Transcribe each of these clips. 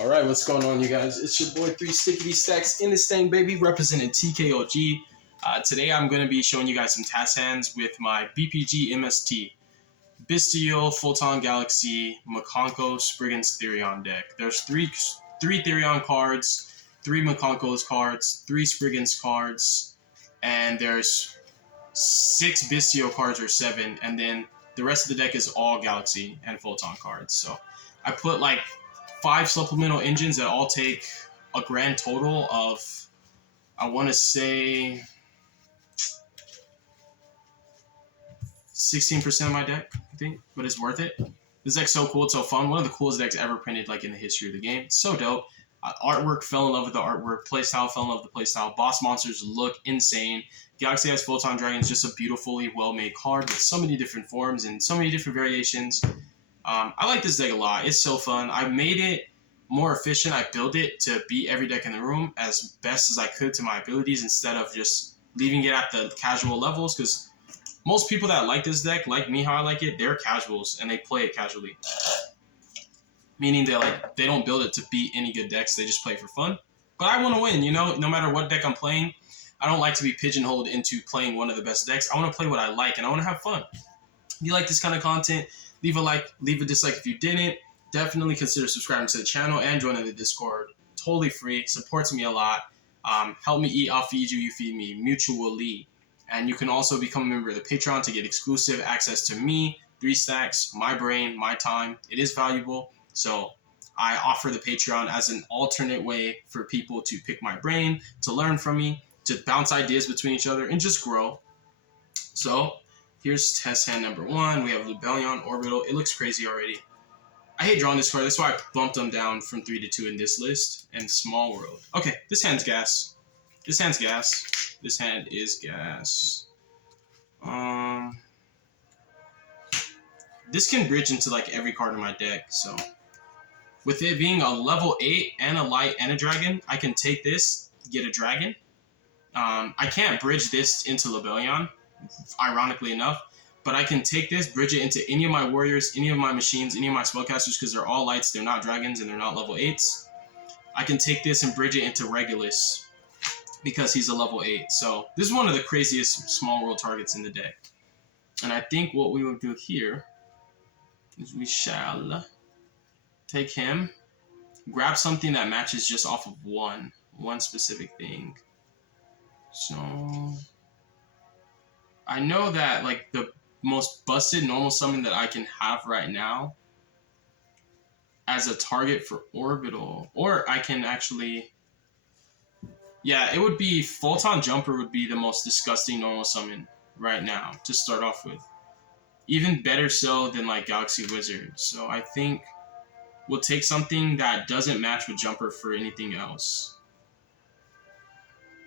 All right, what's going on, you guys? It's your boy 3 Stickity Stacks in this thing, baby, representing TKOG. Today I'm going to be showing you guys some task hands with my BPG MST, BYSTIAL, Photon Galaxy, Makonko, Spriggan's Therion deck. There's three Therion cards, 3 Makonko's cards, 3 Spriggan's cards, and there's 6 BYSTIAL cards or 7, and then the rest of the deck is all Galaxy and Photon cards. So I put like 5 supplemental engines that all take a grand total of, I want to say, 16% of my deck, I think, but it's worth it. This deck's so cool, it's so fun. One of the coolest decks ever printed, like, in the history of the game. It's so dope. Artwork, fell in love with the artwork. Playstyle, fell in love with the playstyle. Boss monsters look insane. Galaxy has Photon Dragon is just a beautifully well-made card with so many different forms and so many different variations. I like this deck a lot. It's so fun. I made it more efficient. I built it to beat every deck in the room as best as I could to my abilities instead of just leaving it at the casual levels, because most people that like this deck, like me how I like it, they're casuals and they play it casually. Meaning they don't build it to beat any good decks, they just play it for fun. But I want to win, you know, no matter what deck I'm playing. I don't like to be pigeonholed into playing one of the best decks. I want to play what I like and I want to have fun. If you like this kind of content, leave a like, leave a dislike if you didn't. Definitely consider subscribing to the channel and joining the Discord. Totally free, supports me a lot. Help me eat, I'll feed you, you feed me, mutually. And you can also become a member of the Patreon to get exclusive access to me, 3 Stacks, my brain, my time. It is valuable. So I offer the Patreon as an alternate way for people to pick my brain, to learn from me, to bounce ideas between each other, and just grow. So here's test hand number 1. We have Lubellion Orbital. It looks crazy already. I hate drawing this card. That's why I bumped them down from 3 to 2 in this list. And Small World. Okay, this hand's gas. This hand's gas. This hand is gas. This can bridge into like every card in my deck. So with it being a level 8 and a light and a dragon, I can take this, get a dragon. I can't bridge this into Lubellion, ironically enough. But I can take this, bridge it into any of my warriors, any of my machines, any of my spellcasters, because they're all lights, they're not dragons, and they're not level 8s. I can take this and bridge it into Regulus, because he's a level 8. So this is one of the craziest Small World targets in the deck. And I think what we will do here is we shall take him, grab something that matches just off of one specific thing. So I know that like the most busted normal summon that I can have right now as a target for Orbital, or I can actually, yeah, it would be Photon Jumper would be the most disgusting normal summon right now to start off with. Even better so than like Galaxy Wizard. So I think we'll take something that doesn't match with Jumper for anything else.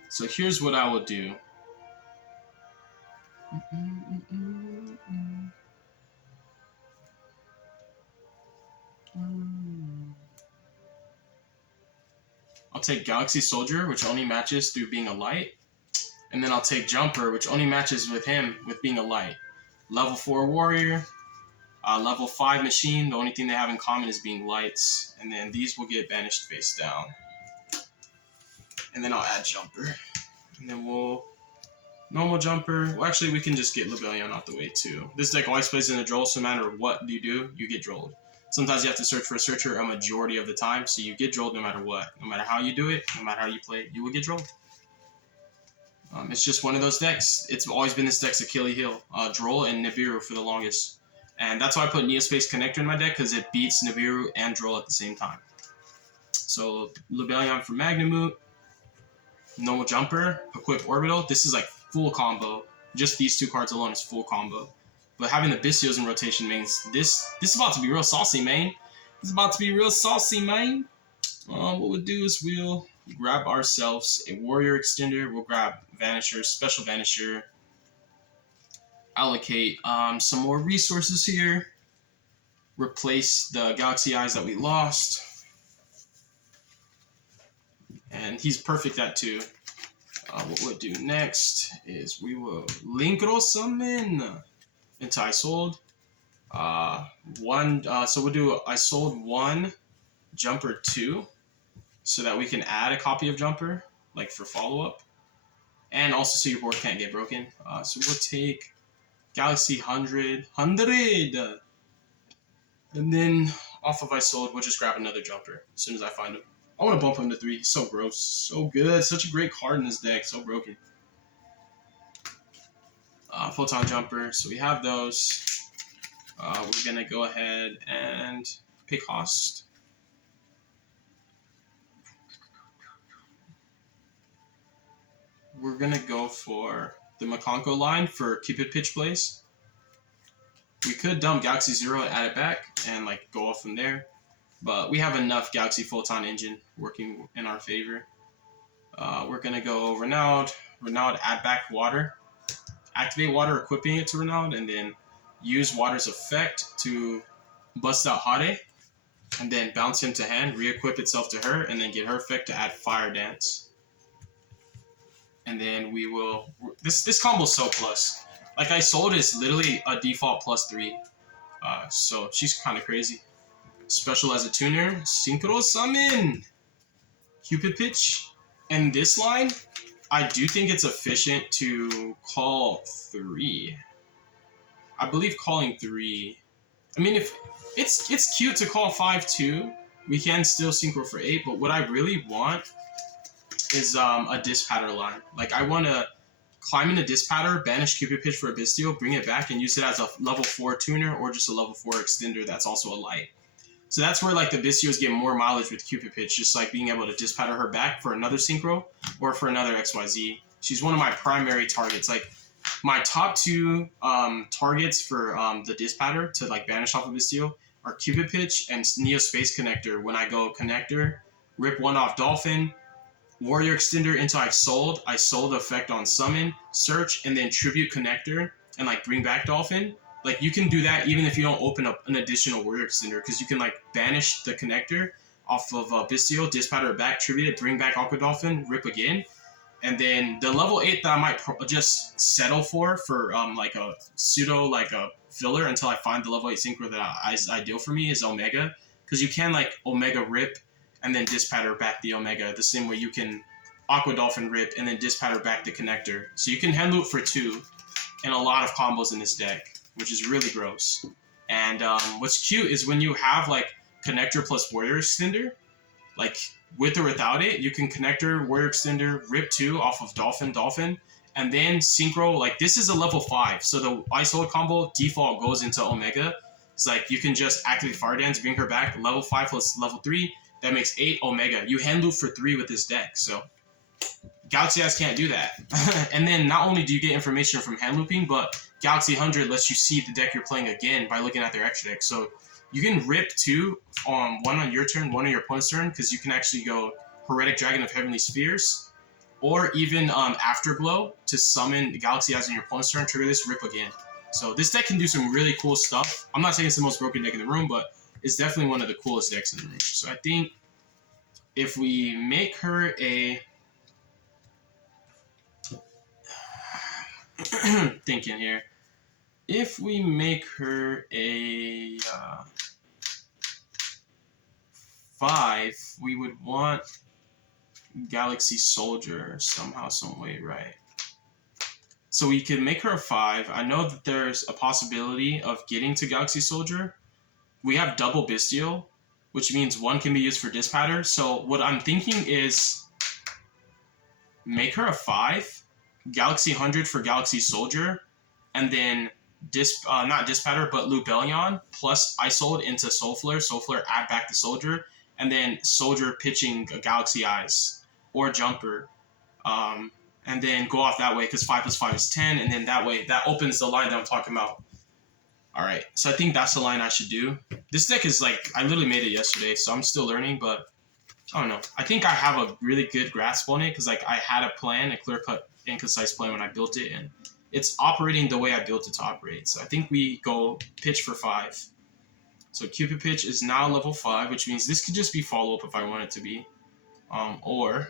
So here's what I will do. I'll take Galaxy Soldier, which only matches through being a light. And then I'll take Jumper, which only matches with him with being a light. Level 4 Warrior, level 5 Machine. The only thing they have in common is being lights. And then these will get banished face down. And then I'll add Jumper. And then we'll normal Jumper. Well, actually, we can just get Lubellion out the way too. This deck always plays in a droll, so no matter what you do, you get drolled. Sometimes you have to search for a searcher a majority of the time, so you get drolled no matter what. No matter how you do it, no matter how you play it, you will get drolled. It's just one of those decks. It's always been this deck's Achilles heel. Droll and Nibiru for the longest. And that's why I put Neospace Connector in my deck, because it beats Nibiru and Droll at the same time. So Lubellion for Magnamute. Normal Jumper, equip Orbital. This is like full combo. Just these 2 cards alone is full combo. But having the Bystials in rotation means this is about to be real saucy, man. This is about to be real saucy, man. What we'll do is we'll grab ourselves a Warrior Extender. We'll grab Vanisher, Special Vanisher. Allocate some more resources here. Replace the Galaxy Eyes that we lost. And he's perfect at 2. What we'll do next is we will Linkro Summon into I Sold. So we'll do I Sold 1 Jumper 2 so that we can add a copy of Jumper, like for follow-up. And also so your board can't get broken. So we'll take Galaxy 100. And then off of I sold, we'll just grab another Jumper as soon as I find him. I want to bump him to 3. He's so gross. So good. Such a great card in this deck. So broken. Photon Jumper. So we have those. We're going to go ahead and pay cost. We're going to go for the Makonko line for Cupid Pitch Blaze. We could dump Galaxy Zero and add it back and like go off from there. But we have enough Galaxy Photon Engine working in our favor. We're going to go Renaud, add back Water. Activate Water, equipping it to Renaud, and then use Water's effect to bust out Hade. And then bounce him to hand, re-equip itself to her, and then get her effect to add Fire Dance. And then we will... This combo is so plus. Like I sold is literally a default +3. So she's kind of crazy. Special as a tuner, Synchro Summon, Cupid Pitch, and this line, I do think it's efficient to call 3. I believe calling 3. I mean, if it's cute to call 5 too. We can still synchro for 8, but what I really want is a disc patter line. Like I want to climb into disc patter, banish Cupid Pitch for a Bistio, bring it back, and use it as a level 4 tuner or just a level 4 extender that's also a light. So that's where like the Bistios get more mileage with Cupid Pitch, just like being able to disc patter her back for another synchro or for another XYZ. She's one of my primary targets. Like my top 2 targets for the disc patter to like banish off of Bistio are Cupid Pitch and Neo Space Connector. When I go Connector, rip 1 off Dolphin, Warrior Extender into I sold the effect on Summon, Search, and then Tribute Connector and like bring back Dolphin. Like you can do that even if you don't open up an additional Warrior Extender, because you can like banish the Connector off of Bistio, disc patter it back, tribute it, bring back Aqua Dolphin, rip again. And then the level 8 that I might just settle for like a pseudo like a filler until I find the level 8 synchro that is ideal for me is Omega, because you can like Omega rip and then disc patter back the Omega the same way you can Aqua Dolphin rip and then disc patter back the Connector. So you can hand loop for 2 in a lot of combos in this deck, which is really gross. And what's cute is when you have like Connector plus Warrior Extender, like with or without it, you can Connector, Warrior Extender, rip 2 off of Dolphin, and then Synchro. Like this is a level 5, so the Isolate combo default goes into Omega. It's like you can just activate Fire Dance, bring her back, level 5 plus level 3, that makes 8 Omega. You hand loop for 3 with this deck, so Galaxy S can't do that. And then not only do you get information from hand looping, but Galaxy 100 lets you see the deck you're playing again by looking at their extra deck. So you can rip 2, 1 on your turn, 1 on your opponent's turn, because you can actually go Heretic Dragon of Heavenly Spheres, or even Afterglow to summon the Galaxy as in your opponent's turn, trigger this, rip again. So this deck can do some really cool stuff. I'm not saying it's the most broken deck in the room, but it's definitely one of the coolest decks in the room. So I think if we make her a... thinking here. If we make her a 5, we would want Galaxy Soldier somehow, some way, right? So we could make her a 5. I know that there's a possibility of getting to Galaxy Soldier. We have double Bistio, which means 1 can be used for disc patter. So what I'm thinking is make her a 5, Galaxy 100 for Galaxy Soldier, and then not disc patter, but Lubellion plus Isolde into Soul Flare, add back the Soldier, and then Soldier pitching a Galaxy Eyes or Jumper, and then go off that way, because 5 plus 5 is 10, and then that way, that opens the line that I'm talking about. Alright, so I think that's the line I should do. This deck is like, I literally made it yesterday, so I'm still learning, but I don't know. I think I have a really good grasp on it, because like I had a plan, a clear-cut and concise plan when I built it, and it's operating the way I built it to operate. So I think we go pitch for 5. So Cupid Pitch is now level 5, which means this could just be follow-up if I want it to be. Or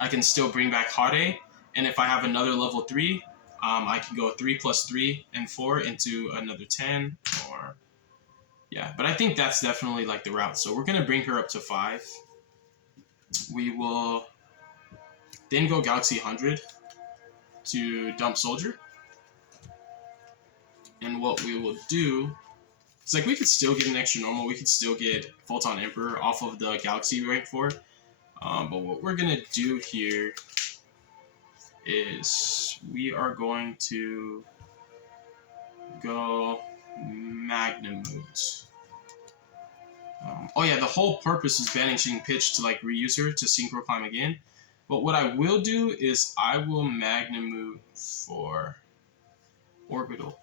I can still bring back Hade, and if I have another level 3, I can go 3 plus 3 and 4 into another 10, or Yeah, but I think that's definitely like the route. So we're gonna bring her up to 5. We will then go Galaxy 100 to dump Soldier. And what we will do is like we could still get an extra normal. We could still get Photon Emperor off of the Galaxy rank 4. But what we're gonna do here is we are going to go Magnum Moods. Oh yeah, the whole purpose is banishing Pitch to like reuse her to Synchro Climb again. But what I will do is I will Magnum Mood for Orbital.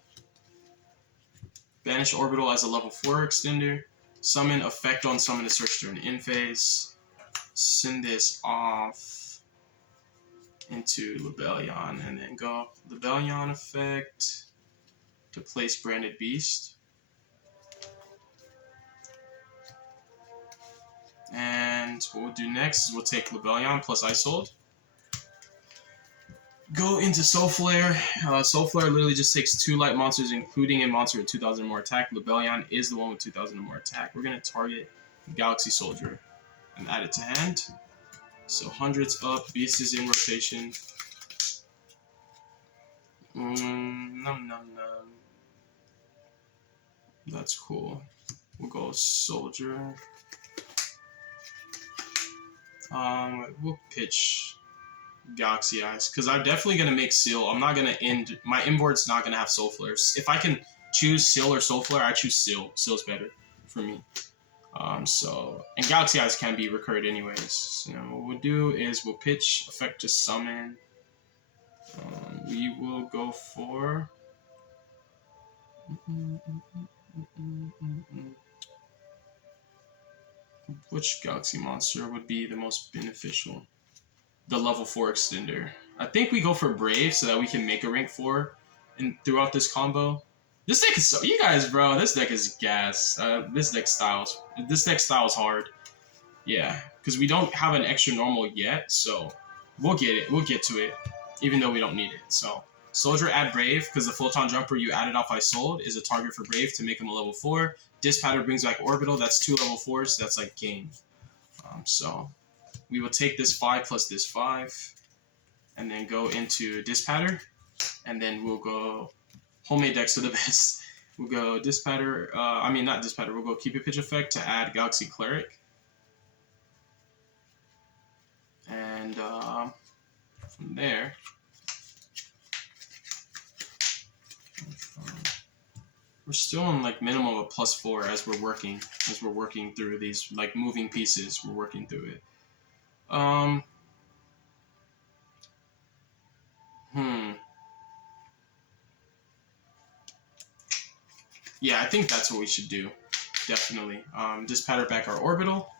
Banish Orbital as a level 4 extender. Summon effect on summon a search during in phase. Send this off into Lebellion and then go Lebellion effect to place Branded Beast. And what we'll do next is we'll take Lebellion plus Isold. Go into Soul Flare. Soul Flare literally just takes 2 light monsters, including a monster with 2,000 or more attack. Lebellion is the one with 2,000 or more attack. We're going to target Galaxy Soldier and add it to hand. So 100's up, Beast is in rotation. That's cool. We'll go Soldier. We'll pitch Galaxy Eyes because I'm definitely gonna make Seal. I'm not gonna end my inboard's not gonna have Soul Flares. If I can choose Seal or Soul Flare, I choose Seal. Seal's better for me. So and Galaxy Eyes can be recurred anyways. So what we'll do is we'll pitch effect to summon. We will go for which Galaxy monster would be the most beneficial? The level 4 extender. I think we go for Brave so that we can make a rank 4 and throughout this combo. This deck is so you guys, bro. This deck is gas. This deck styles hard. Yeah, because we don't have an extra normal yet, so we'll get it. We'll get to it, even though we don't need it. So Soldier add Brave because the Photon Jumper you added off I sold is a target for Brave to make him a level 4. Dispatter brings back Orbital. That's 2 level 4s. So that's like game. So we will take this 5 plus this 5, and then go into Dispatter, and then we'll go homemade decks are the best. We'll go Dispatter. Not Dispatter. We'll go Keep It Pitch effect to add Galaxy Cleric, and from there. We're still on like minimum of +4 as we're working through these like moving pieces. We're working through it. Yeah, I think that's what we should do. Definitely. Dispatter back our Orbital.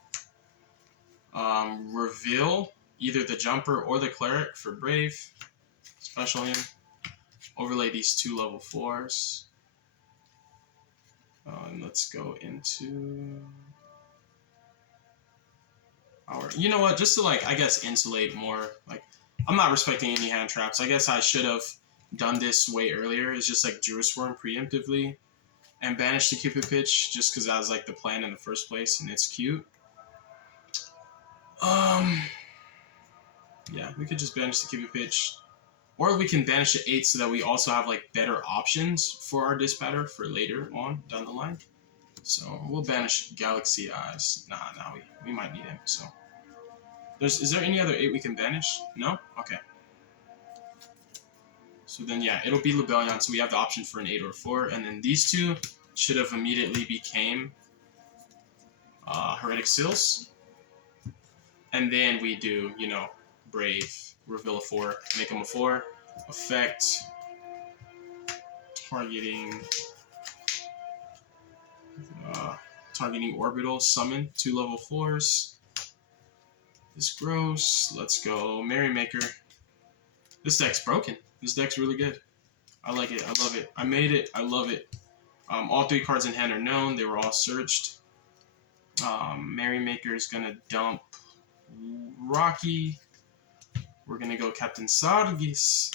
Reveal either the Jumper or the Cleric for Brave. Special him. Overlay these 2 level 4s. And let's go into our... You know what? Just to, like, I guess insulate more. Like, I'm not respecting any hand traps. I guess I should have done this way earlier. It's just, like, Druid Swarm preemptively. And banish the Cupid Pitch just because that was, like, the plan in the first place. And it's cute. Yeah, we could just banish the Cupid Pitch. Or we can banish the 8 so that we also have like better options for our Dispatter for later on down the line. So we'll banish Galaxy Eyes. Nah, we might need him. So is there any other 8 we can banish? No? Okay. So then yeah, it'll be Lebellion, so we have the option for an 8 or 4, and then these 2 should have immediately became Heretic Seals. And then we do, Brave, reveal a 4, make him a 4, effect, targeting Orbital, summon 2 level 4s. This gross. Let's go Merrymaker. This deck's broken. This deck's really good. I like it. I love it. I made it. I love it. All 3 cards in hand are known. They were all searched. Merrymaker is gonna dump Rocky. We're gonna go Captain Sargis.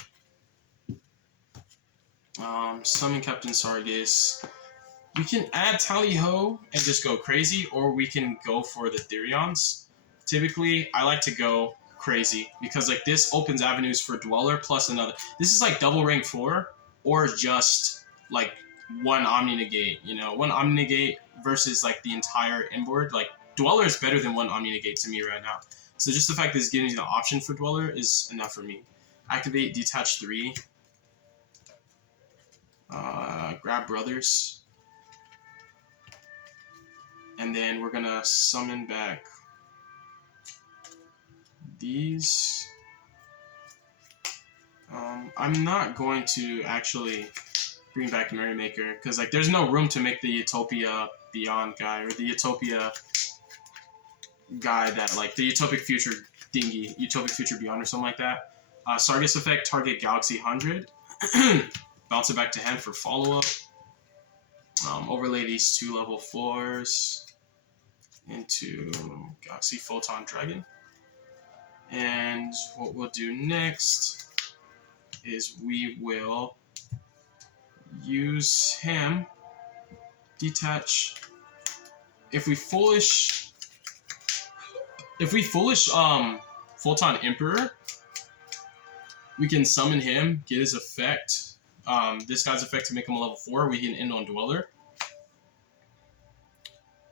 Summon Captain Sargis. We can add Tally-Ho and just go crazy, or we can go for the Therions. Typically, I like to go crazy because like this opens avenues for Dweller plus another. This is like double rank 4 or just like one Omni Negate, you know, one Omni Negate versus like the entire inboard. Like Dweller is better than one Omni Negate to me right now. So just the fact that it's giving you the option for Dweller is enough for me. Activate Detach 3. Grab Brothers. And then we're going to summon back these. I'm not going to actually bring back Merrymaker because like there's no room to make the Utopia Beyond guy or the Utopia guy that like the Utopic Future Dingy, Utopic Future Beyond or something like that. Sargus effect, target Galaxy 100. Bounce it back to hand for follow-up. Overlay these 2 level 4s into Galaxy Photon Dragon. And what we'll do next is we will use him, detach. If we foolish Photon Emperor, we can summon him, get his effect. This guy's effect to make him a level 4. We can end on Dweller.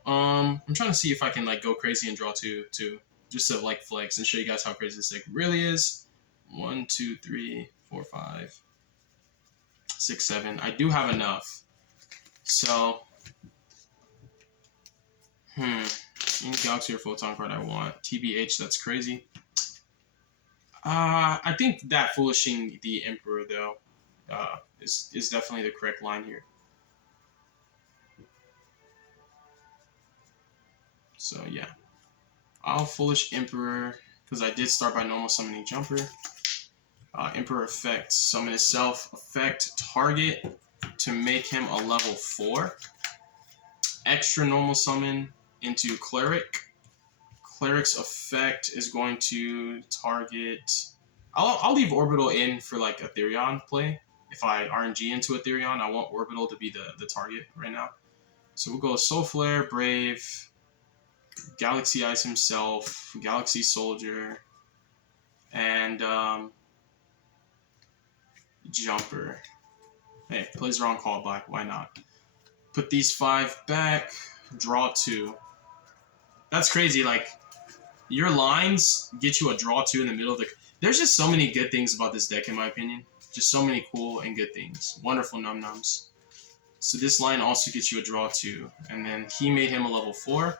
I'm trying to see if I can like go crazy and draw 2 too, just to like flex and show you guys how crazy this deck really is. 1, 2, 3, 4, 5, 6, 7. I do have enough. So, any Galaxy or Photon card I want. TBH, that's crazy. I think that foolishing the Emperor though is definitely the correct line here. So yeah, I'll foolish Emperor because I did start by normal summoning Jumper. Emperor effect, summon itself, effect target to make him a level 4. Extra normal summon into Cleric. Cleric's effect is going to target. I'll leave Orbital in for like a Therion play. If I RNG into a Therion, I want Orbital to be the target right now. So we'll go Soul Flare, Brave, Galaxy Eyes himself, Galaxy Soldier, and Jumper. Hey, plays the wrong call by. Why not? Put these 5 back, draw 2. That's crazy. Like, your lines get you a draw 2 in the middle of the... There's just so many good things about this deck, in my opinion. Just so many cool and good things. Wonderful num-nums. So this line also gets you a draw 2. And then he made him a level 4.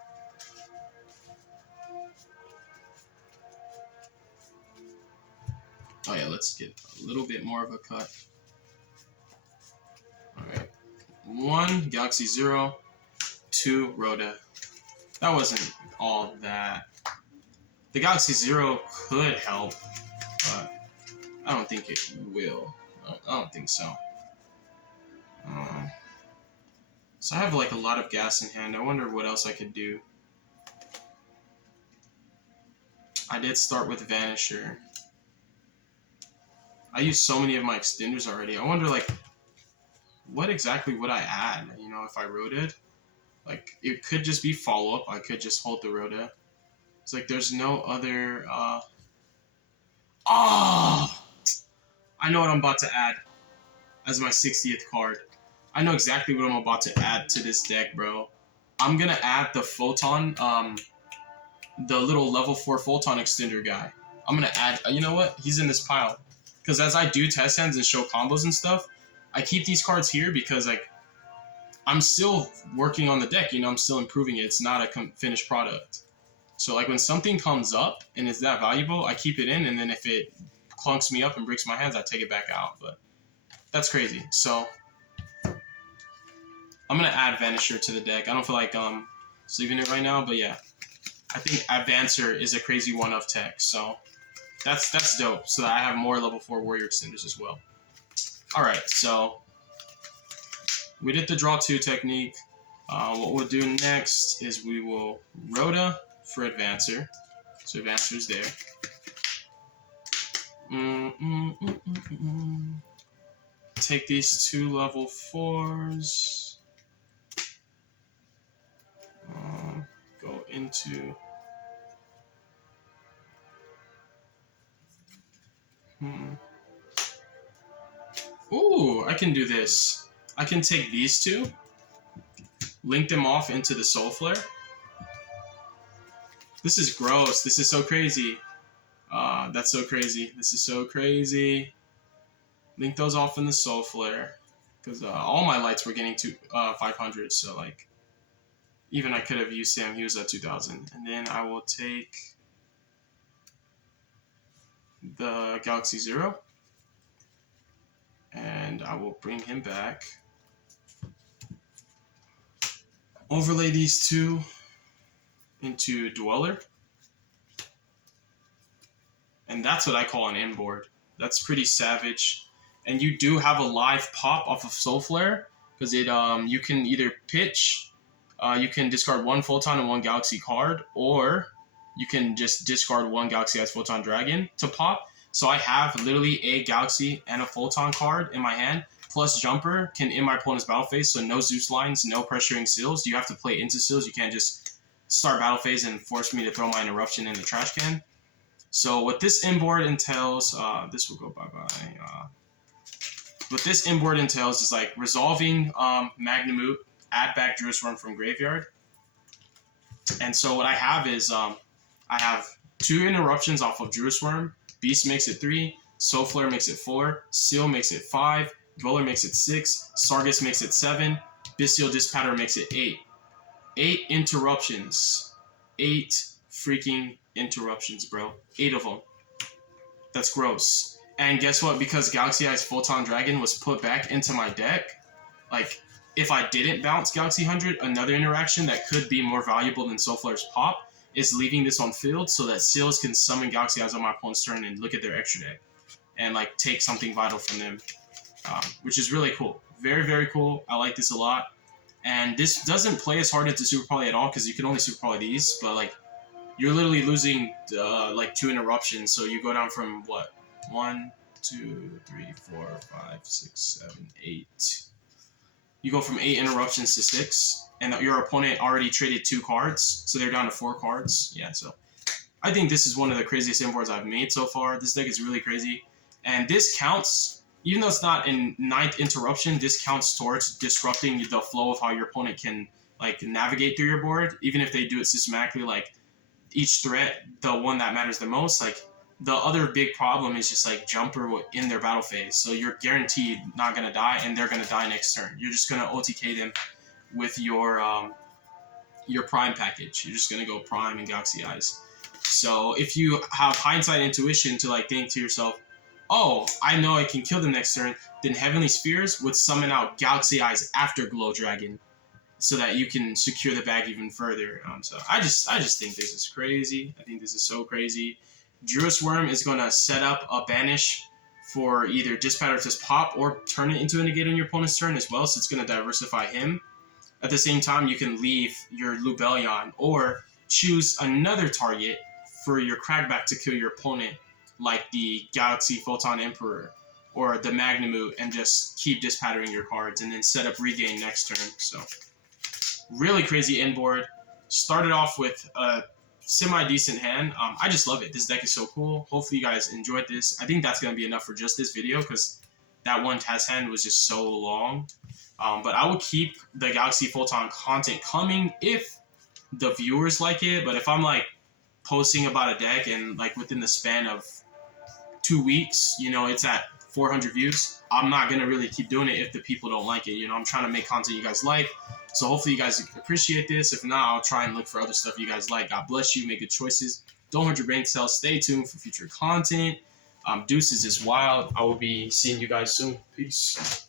Oh yeah, let's get a little bit more of a cut. Alright. 1, Galaxy 0. 2, Rhoda. That wasn't all that. The Galaxy 0 could help, but I don't think it will. I don't think so. So I have like a lot of gas in hand. I wonder what else I could do. I did start with Vanisher. I used so many of my extenders already. I wonder like what exactly would I add, you know, if I Rhoda? Like it could just be follow-up. I could just hold the Rhoda. It's like there's no other I know what I'm about to add as my 60th card. I know exactly what I'm about to add to this deck, bro. I'm gonna add the Photon, the little level 4 Photon extender guy. I'm gonna add, you know what? He's in this pile. Because as I do test hands and show combos and stuff, I keep these cards here because like I'm still working on the deck, you know, I'm still improving it. It's not a finished product. So like when something comes up and it's that valuable, I keep it in, and then if it clunks me up and breaks my hands, I take it back out. But that's crazy. So I'm gonna add Vanisher to the deck. I don't feel like sleeving it right now, but yeah, I think Advancer is a crazy one of tech. So that's dope. So that I have more level 4 warrior extenders as well. All right, so we did the draw 2 technique. What we'll do next is we will Rhoda for Advancer. So Advancer's there. Take these 2 level 4s. into... Ooh, I can do this. I can take these two, link them off into the Soul Flare. This is gross. This is so crazy. That's so crazy. This is so crazy. Link those off in the Soul Flare. Because all my lights were getting to 500, so like, even I could have used him. He was at 2,000. And then I will take the Galaxy Zero. And I will bring him back. Overlay these two into Dweller. And that's what I call an inboard. That's pretty savage. And you do have a live pop off of Soul Flare, because it you can either pitch, you can discard one Photon and one Galaxy card, or you can just discard one Galaxy Eyes Photon Dragon to pop. So I have literally a Galaxy and a Photon card in my hand, plus Jumper can in my opponent's battle phase, so no Zeus lines, no pressuring seals. You have to play into seals. You can't just start battle phase and force me to throw my interruption in the trash can. So what this inboard entails, this will go bye-bye. What this inboard entails is like resolving Magnemute, add back Druisworm from graveyard. And so what I have is I have 2 interruptions off of Druisworm. Beast makes it 3, Soul Flare makes it 4, Seal makes it 5, Dweller makes it 6, Sargus makes it 7, Bystial Dispatter makes it 8. 8 interruptions. 8 freaking interruptions, bro. 8 of them. That's gross. And guess what? Because Galaxy Eyes Photon Dragon was put back into my deck, like, if I didn't bounce Galaxy 100, another interaction that could be more valuable than Soul Flare's pop is leaving this on field so that Seals can summon Galaxy Eyes on my opponent's turn and look at their extra deck and like take something vital from them, which is really cool. Very, very cool. I like this a lot. And this doesn't play as hard into Super Poly at all because you can only Super Poly these, but like you're literally losing like 2 interruptions. So you go down from what? 1, 2, 3, 4, 5, 6, 7, 8. You go from 8 interruptions to 6. And your opponent already traded 2 cards, so they're down to 4 cards. Yeah, so I think this is one of the craziest inboards I've made so far. This deck is really crazy. And this counts, even though it's not in 9th interruption, this counts towards disrupting the flow of how your opponent can like navigate through your board. Even if they do it systematically, like each threat, the one that matters the most, like the other big problem is just like Jumper in their battle phase. So you're guaranteed not going to die, and they're going to die next turn. You're just going to OTK them with your Prime package. You're just going to go Prime and Galaxy Eyes. So if you have hindsight intuition to like think to yourself, oh, I know I can kill them next turn, then Heavenly Spheres would summon out Galaxy Eyes after Glow Dragon so that you can secure the bag even further. So I just think this is crazy. I think this is so crazy. Druisworm is going to set up a banish for either Dispatter to pop or turn it into a negate on your opponent's turn as well, so it's going to diversify him. At the same time, you can leave your Lubellion or choose another target for your Crackback to kill your opponent, like the Galaxy Photon Emperor or the Magnemute, and just keep dispattering your cards and then set up Regain next turn. So really crazy inboard. Started off with a semi-decent hand. I just love it. This deck is so cool. Hopefully you guys enjoyed this. I think that's going to be enough for just this video because that one test hand was just so long. But I will keep the Galaxy Photon content coming if the viewers like it. But if I'm like posting about a deck and like within the span of 2 weeks, you know, it's at 400 views, I'm not going to really keep doing it if the people don't like it. You know, I'm trying to make content you guys like. So hopefully you guys appreciate this. If not, I'll try and look for other stuff you guys like. God bless you. Make good choices. Don't hurt your brain cells. Stay tuned for future content. Deuces is wild. I will be seeing you guys soon. Peace.